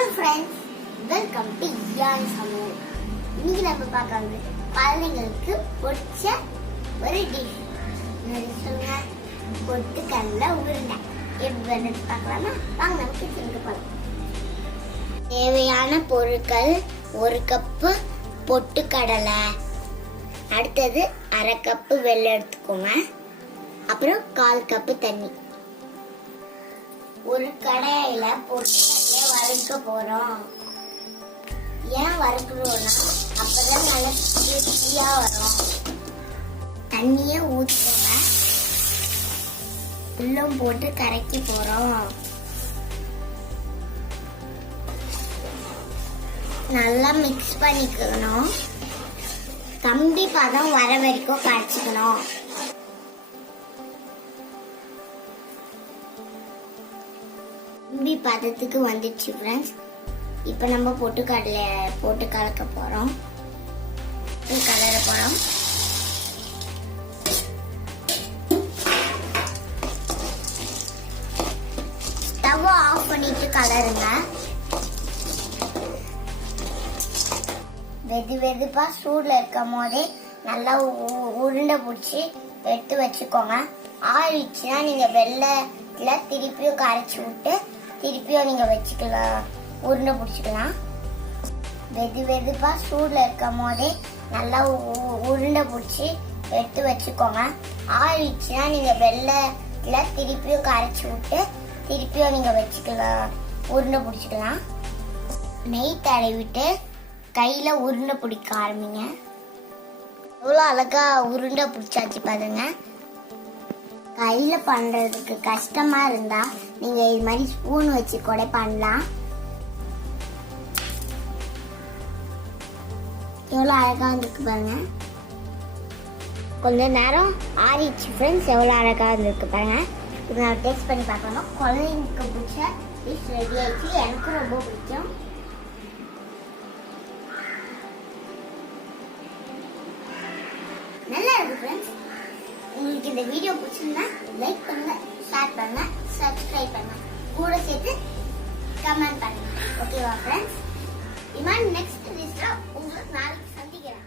Hello friends, welcome to யான் சமையல். இன்னைக்கு நம்ம பார்க்கறது குழந்தைங்களுக்கு பிடிச்ச ஒரு டிஷ். சொல்லுங்க, பொட்டுக்கடலை உருண்டை. எப்படி பண்ணுறது பார்க்கலாமா? வாங்க நம்ம கிச்சனுக்கு போகலாம். தேவையான பொருட்கள்: 1 கப்பு பொட்டுக்கடலை, அடுத்தது 1/2 கப்பு வெல்லம் எடுத்துக்கோங்க, அப்புறம் 1/4 கப்பு தண்ணி. ஒரு கடாயில பொட்டுக்கடலையை வறுக்க போறோம். ஏன் வறுக்கணும்னா அப்பதான் நல்லா கிறிஸ்பியா வரும். தண்ணிய ஊற்றுங்க, வெல்லம் போட்டு கரைக்க போறோம். நல்லா மிக்ஸ் பண்ணிக்கணும். கம்பி பதம் வர வரைக்கும் கரைச்சிக்கணும். கம்பி பதத்துக்கு வந்துடுச்சு ஃப்ரெண்ட்ஸ். இப்போ நம்ம பொட்டுக்கடலை போட்டு கலக்க போறோம். கலர போறோம். ஸ்டவ் ஆஃப் பண்ணிட்டு கலருங்க. வெதுப்பா சூடுல இருக்கும் போதே நல்லா உருண்டை பிடிச்சி எடுத்து வச்சுக்கோங்க. ஆயிடுச்சுன்னா நீங்க வெள்ளத்துல திருப்பியும் கரைச்சி விட்டு திருப்பியும் நீங்க வச்சுக்கலாம், உருண்டை பிடிச்சிக்கலாம். வெதுப்பா சூடுல இருக்கும் போதே நல்லா உருண்டை பிடிச்சி எடுத்து வச்சுக்கோங்க. ஆயிடுச்சுன்னா நீங்க வெள்ளத்துல திருப்பியும் கரைச்சி விட்டு திருப்பியும் நீங்க வச்சுக்கலாம், உருண்டை பிடிச்சிக்கலாம். நெய் தடவிட்டு கையில உருண்டை பிடிக்க ஆரம்பிங்க. எவ்வளோ அழகா உருண்டை பிடிச்சாச்சு பாருங்க. கையில பண்றதுக்கு கஷ்டமா இருந்தா நீங்க இது மாதிரி ஸ்பூன் வச்சு கூட பண்ணலாம். எவ்வளோ அழகா வந்துருக்கு பாருங்க. கொஞ்ச நேரம் ஆறிச்சு ஃப்ரெண்ட்ஸ். எவ்வளோ அழகா வந்துருக்கு பாருங்க. இப்போ நான் டேஸ்ட் பண்ணி பார்க்கணும். குழந்தைங்களுக்கு பிடிச்ச டிஷ் ரெடி ஆயிடுச்சு. எனக்கு ரொம்ப பிடிக்கும். நல்லா இருக்கு ஃப்ரெண்ட்ஸ். உங்களுக்கு இந்த வீடியோ பிடிச்சிருந்தா லைக் பண்ணுங்க, ஷேர் பண்ணுங்க, சப்ஸ்கிரைப் பண்ணுங்க, கூட சேர்த்து கமெண்ட் பண்ணுங்க. ஓகேவா ஃப்ரெண்ட்ஸ்? இமான் நெக்ஸ்ட் டிஷ்ல உங்களுக்கு நாளைக்கு சந்திக்கிறேன்.